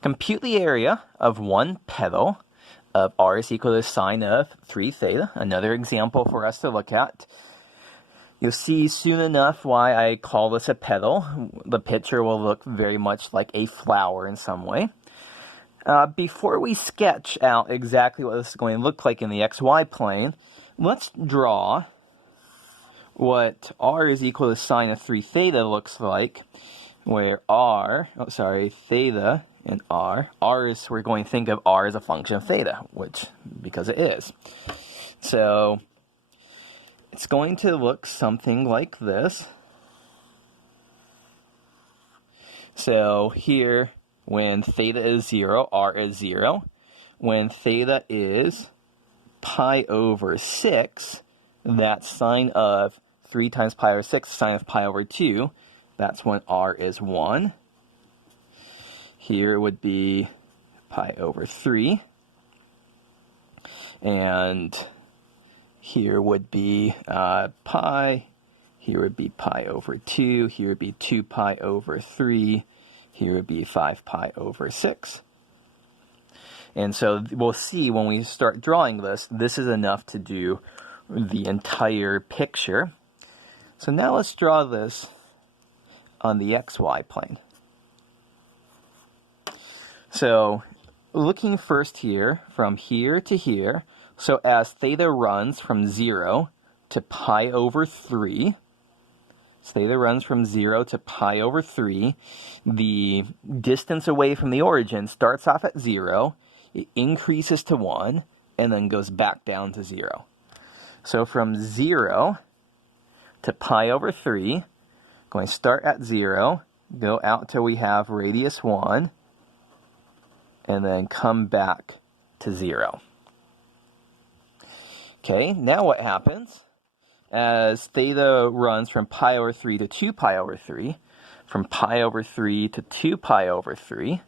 Compute the area of one petal of r is equal to sine of 3 theta. Another example for us to look at. You'll see soon enough why I call this a petal. The picture will look very much like a flower in some way. Before we sketch out exactly what this is going to look like in the xy plane, let's draw what r is equal to sine of 3 theta looks like, where theta and r is, we're going to think of r as a function of theta, because it is. So it's going to look something like this. So here, when theta is 0, r is 0. When theta is pi over 6, that's sine of 3 times pi over 6, sine of pi over 2. That's when r is 1. Here it would be pi over 3. And here would be pi. Here would be pi over 2. Here would be 2 pi over 3. Here would be 5 pi over 6. And so we'll see when we start drawing this is enough to do the entire picture. So now let's draw this on the xy plane. So looking first here, from here to here, so as theta runs from 0 to pi over 3, theta runs from 0 to pi over 3, the distance away from the origin starts off at 0, it increases to 1, and then goes back down to 0. So from 0 to pi over 3, going to start at 0, go out till we have radius 1, and then come back to 0. Okay, now what happens? As theta runs from pi over 3 to 2 pi over 3, from pi over 3 to 2 pi over 3,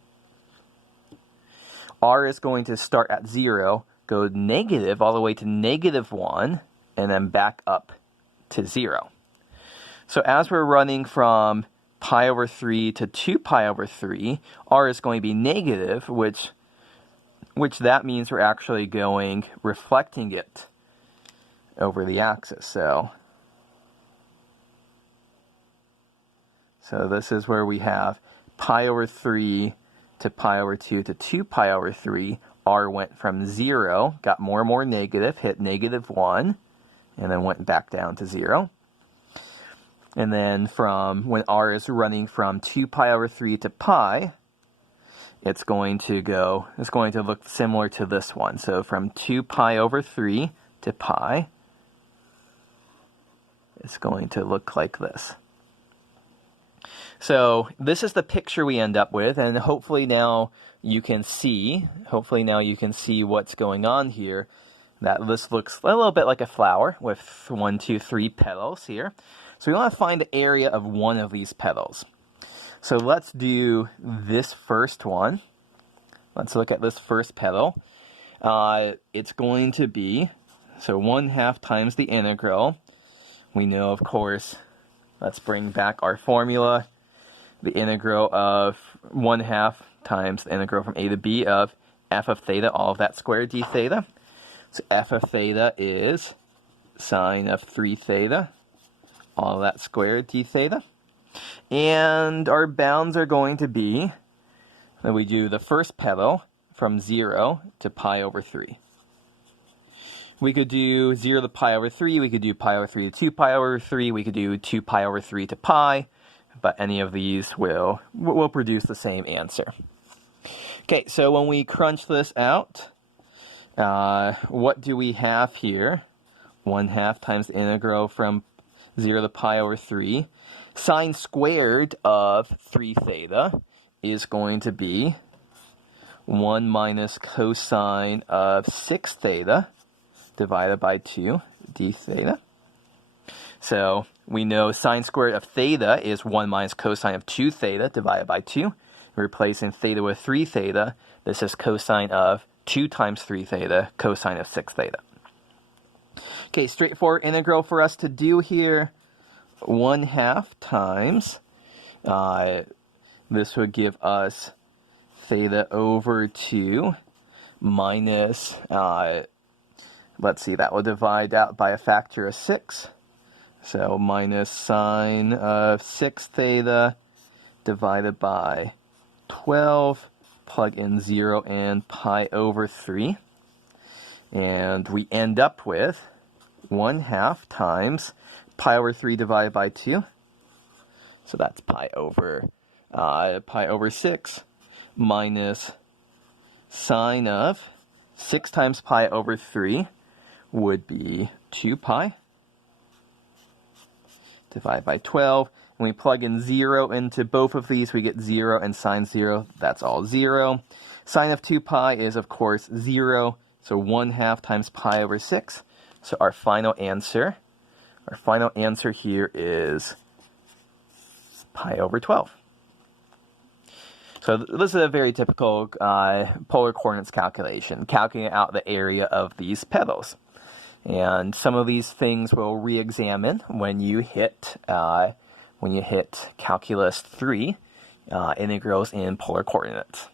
r is going to start at 0, go negative all the way to negative 1, and then back up to 0. So as we're running from pi over 3 to 2 pi over 3, r is going to be negative, which that means we're actually reflecting it over the axis. So this is where we have pi over 3 to pi over 2 to 2 pi over 3. R went from 0, got more and more negative, hit negative 1, and then went back down to 0. And then from when r is running from 2 pi over 3 to pi, it's going to look similar to this one. So from 2 pi over 3 to pi, it's going to look like this. So this is the picture we end up with, and hopefully now you can see what's going on here. That this looks a little bit like a flower with 1, 2, 3 petals here. So we want to find the area of one of these petals. So let's do this first one. Let's look at this first petal. It's going to be, 1/2 times the integral. We know, of course, let's bring back our formula. The integral of 1/2 times the integral from a to b of f of theta, all of that squared d theta. So f of theta is sine of 3 theta, all of that squared d theta. And our bounds are going to be, that we do the first petal from 0 to pi over 3. We could do 0 to pi over 3, we could do pi over 3 to 2 pi over 3, we could do 2 pi over 3 to pi, but any of these will produce the same answer. Okay, so when we crunch this out, what do we have here? 1/2 times the integral from 0 to pi over 3. Sine squared of 3 theta is going to be 1 minus cosine of 6 theta divided by 2 d theta. So we know sine squared of theta is 1 minus cosine of 2 theta divided by 2. Replacing theta with 3 theta, this is cosine of 2 times 3 theta, cosine of 6 theta. Okay, straightforward integral for us to do here. 1/2 times, this would give us theta over 2 minus, let's see, that will divide out by a factor of 6. So minus sine of 6 theta divided by 12, plug in 0 and pi over 3. And we end up with 1/2 times pi over 3 divided by 2. So that's pi over 6 minus sine of 6 times pi over 3 would be 2 pi divided by 12. When we plug in 0 into both of these, we get 0, and sine 0, that's all 0. Sine of 2 pi is, of course, 0, so 1/2 times pi over 6. So our final answer here is pi over 12. So this is a very typical polar coordinates calculation, calculating out the area of these petals. And some of these things we'll re-examine when you hit Calculus 3, integrals in polar coordinates.